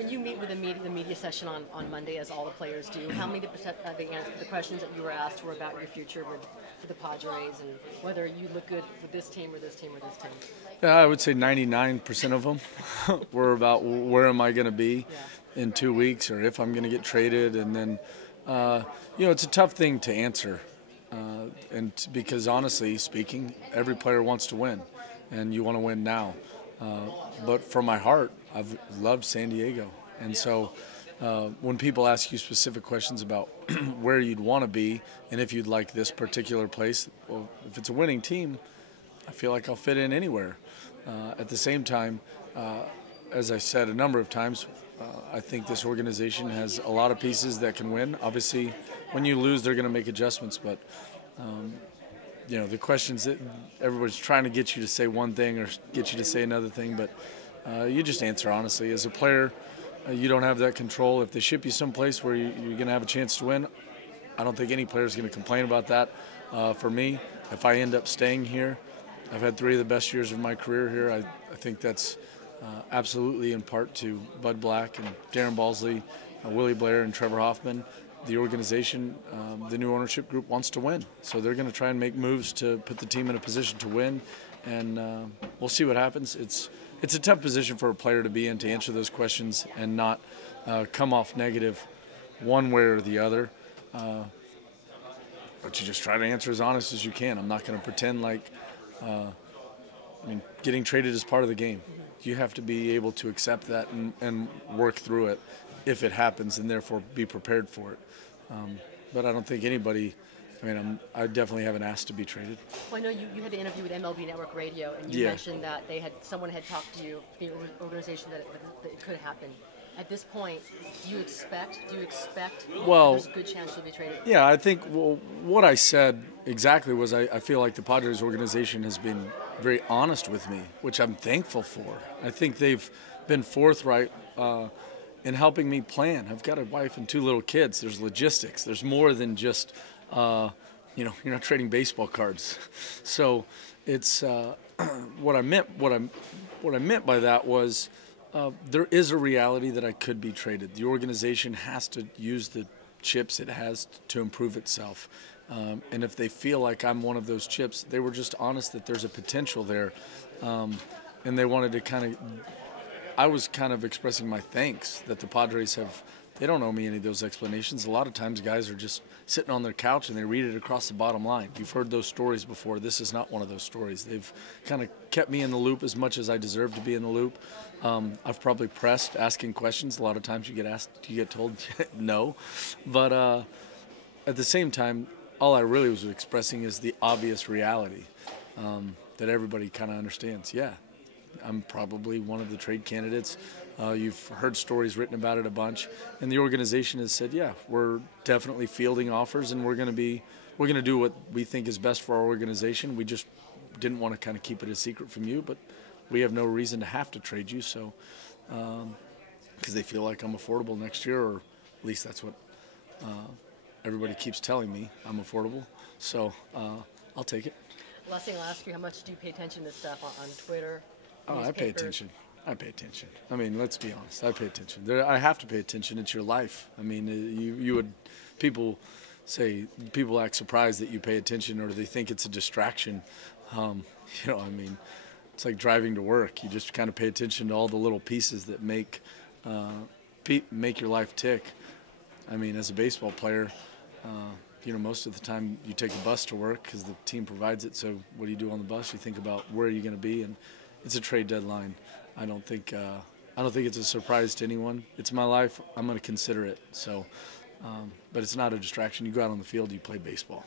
When you meet with the media session on Monday, as all the players do, how many percent of the questions that you were asked were about your future with the Padres and whether you look good with this team or this team or this team? Yeah, I would say 99% of them were about where am I going to be in 2 weeks or if I'm going to get traded. And then, it's a tough thing to answer. Because honestly speaking, every player wants to win, and you want to win now. But from my heart, I've loved San Diego. And so when people ask you specific questions about where you'd want to be and if you'd like this particular place, well, if it's a winning team, I feel like I'll fit in anywhere. At the same time, as I said a number of times, I think this organization has a lot of pieces that can win. Obviously, when you lose, they're going to make adjustments. But, the questions that everybody's trying to get you to say one thing or get you to say another thing, but you just answer honestly. As a player, you don't have that control. If they ship you someplace where you're going to have a chance to win, I don't think any player is going to complain about that. For me, if I end up staying here, I've had 3 of the best years of my career here. I think that's absolutely in part to Bud Black and Darren Balsley, Willie Blair and Trevor Hoffman. The organization, the new ownership group wants to win. So they're going to try and make moves to put the team in a position to win. And we'll see what happens. It's a tough position for a player to be in, to answer those questions and not come off negative one way or the other. But you just try to answer as honest as you can. I'm not going to pretend like, getting traded is part of the game. You have to be able to accept that and work through it if it happens, and therefore be prepared for it. But I don't think anybody, I definitely haven't asked to be traded. Well, I know you had an interview with MLB Network Radio, and you mentioned that someone had talked to you, the organization, that it could happen. At this point, do you expect there's a good chance you'll be traded? Yeah, I think what I said exactly was I feel like the Padres organization has been very honest with me, which I'm thankful for. I think they've been forthright in helping me plan. I've got a wife and 2 little kids. There's logistics. There's more than just, you're not trading baseball cards. So it's what I meant by that was, there is a reality that I could be traded. The organization has to use the chips it has to improve itself. And if they feel like I'm one of those chips, they were just honest that there's a potential there. And they wanted to I was kind of expressing my thanks that the Padres they don't owe me any of those explanations. A lot of times guys are just sitting on their couch and they read it across the bottom line. You've heard those stories before. This is not one of those stories. They've kind of kept me in the loop as much as I deserve to be in the loop. I've probably pressed asking questions. A lot of times you get told no. But at the same time, all I really was expressing is the obvious reality that everybody kind of understands. Yeah, I'm probably one of the trade candidates. You've heard stories written about it a bunch, and the organization has said, yeah, we're definitely fielding offers, and we're going to do what we think is best for our organization. We just didn't want to kind of keep it a secret from you, but we have no reason to have to trade you. So, because they feel like I'm affordable next year, or at least that's what everybody keeps telling me. I'm affordable, so I'll take it. Last thing I'll ask you: how much do you pay attention to stuff on Twitter? Oh, I pay attention. Let's be honest. I pay attention. I have to pay attention. It's your life. People act surprised that you pay attention, or they think it's a distraction. It's like driving to work. You just kind of pay attention to all the little pieces that make your life tick. As a baseball player, most of the time you take a bus to work because the team provides it. So what do you do on the bus? You think about where are you going to be, and it's a trade deadline. I don't think it's a surprise to anyone. It's my life. I'm going to consider it. So, but it's not a distraction. You go out on the field, you play baseball.